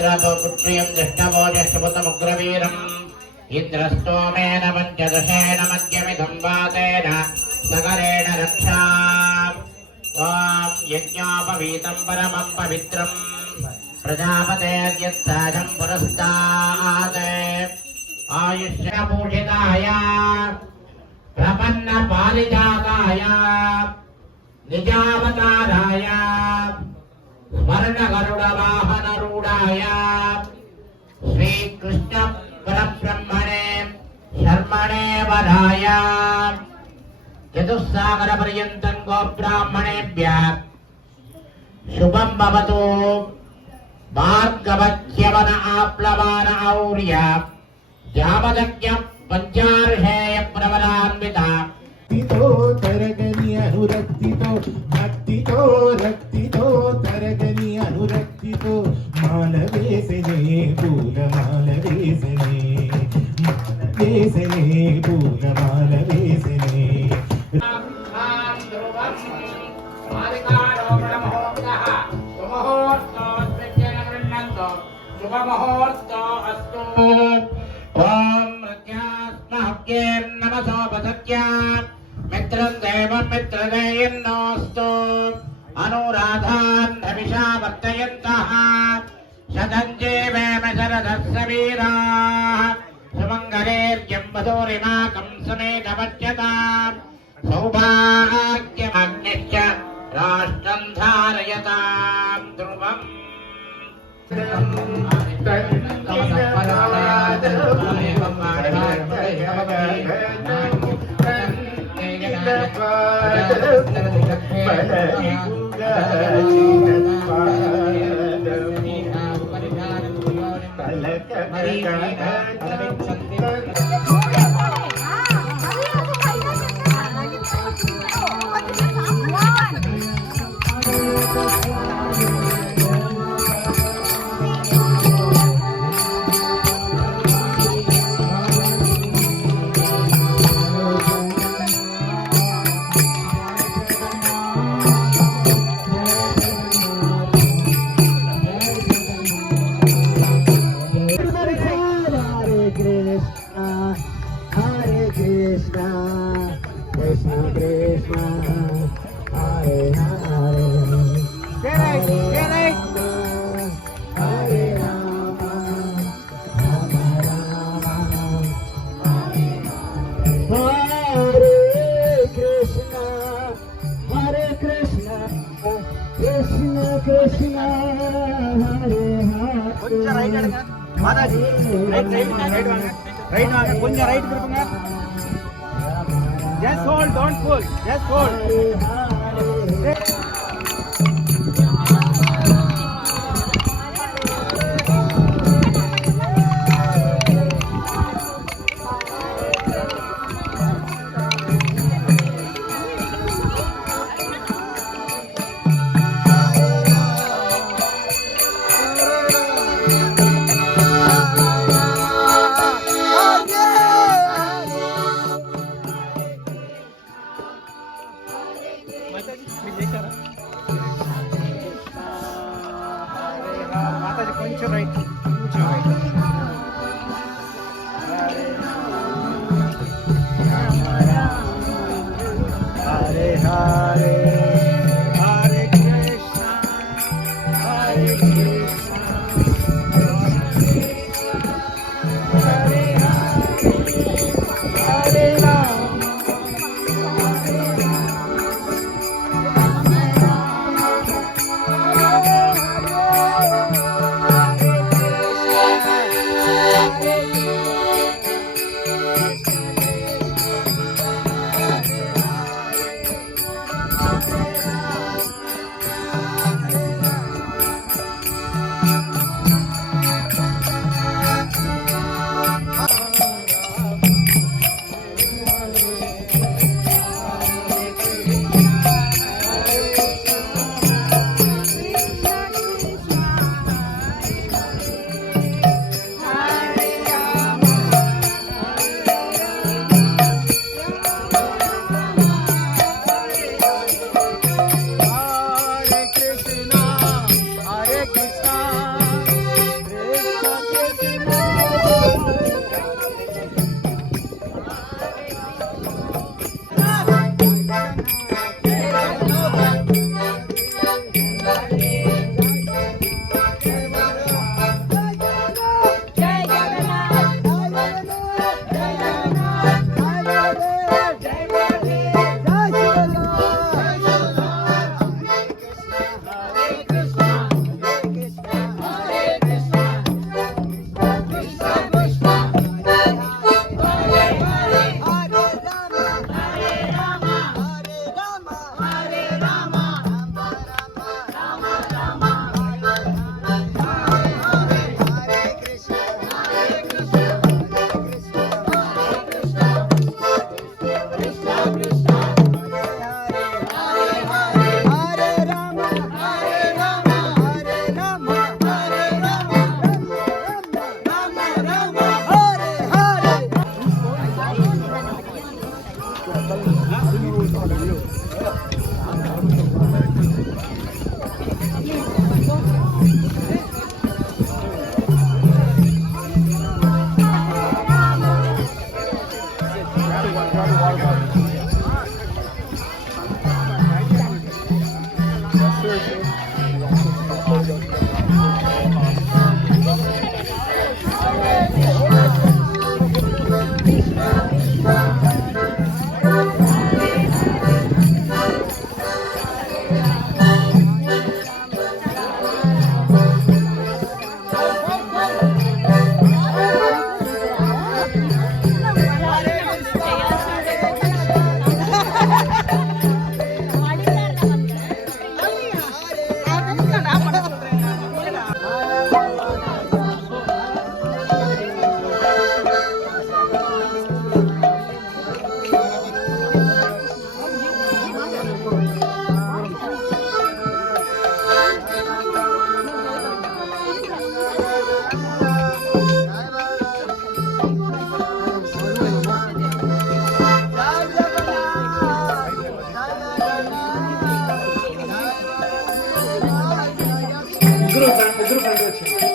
पुत्र्यं दृष्टवो ज्येष्ठपुत्रमुग्रवीरम् इन्द्रस्तोमेन पञ्चदशेन मध्यमिदं वातेन सकरेण रक्षा ॐ यज्ञोपवीतं परमं पवित्रम् प्रजापतेर्यत्साजं पुरस्तात् आयुष्यभूषिताय प्रपन्नपारिजाताय निजावताराय स्वर्णगरुडवाहनरूढाय श्रीकृष्ण परब्रह्मणे शर्मणे वराय चतुस्सागरपर्यन्तं गोब्राह्मणेभ्यः शुभं भवतु। भार्गवच्यवन आप्लवान और्य जामदज्ञ पञ्चार्षेय प्रवरान्विता रक्तितो तरगनि अनुरक्तितो भक्तितो रक्तितो तरगनि अनुरक्तितो मालवेसने पूलमालवेसने मालवेसने पूलमालवेसने शुभमुहूर्तो अस्तु। ॐ नमसोपसख्य मित्रं देवं मित्रदेयन्नोऽस्तु अनुराधान् हविषा वर्तयन्तः शतं जीवेम शरदः सवीराः सुमङ्गलेर्यं वधूरिमाकं समेतपच्यतां सौभाग्यमग्निश्च राष्ट्रं धारयतां ध्रुवम्। కొంచెం రైట్ తిరుగుగా just hold don't pull just hold కొంచెం రైట్ కొంచెం రైట్ హరే హరే హరే కృష్ణ హరే కృష్ణ హరే హరే రామ పండు వచ్చింది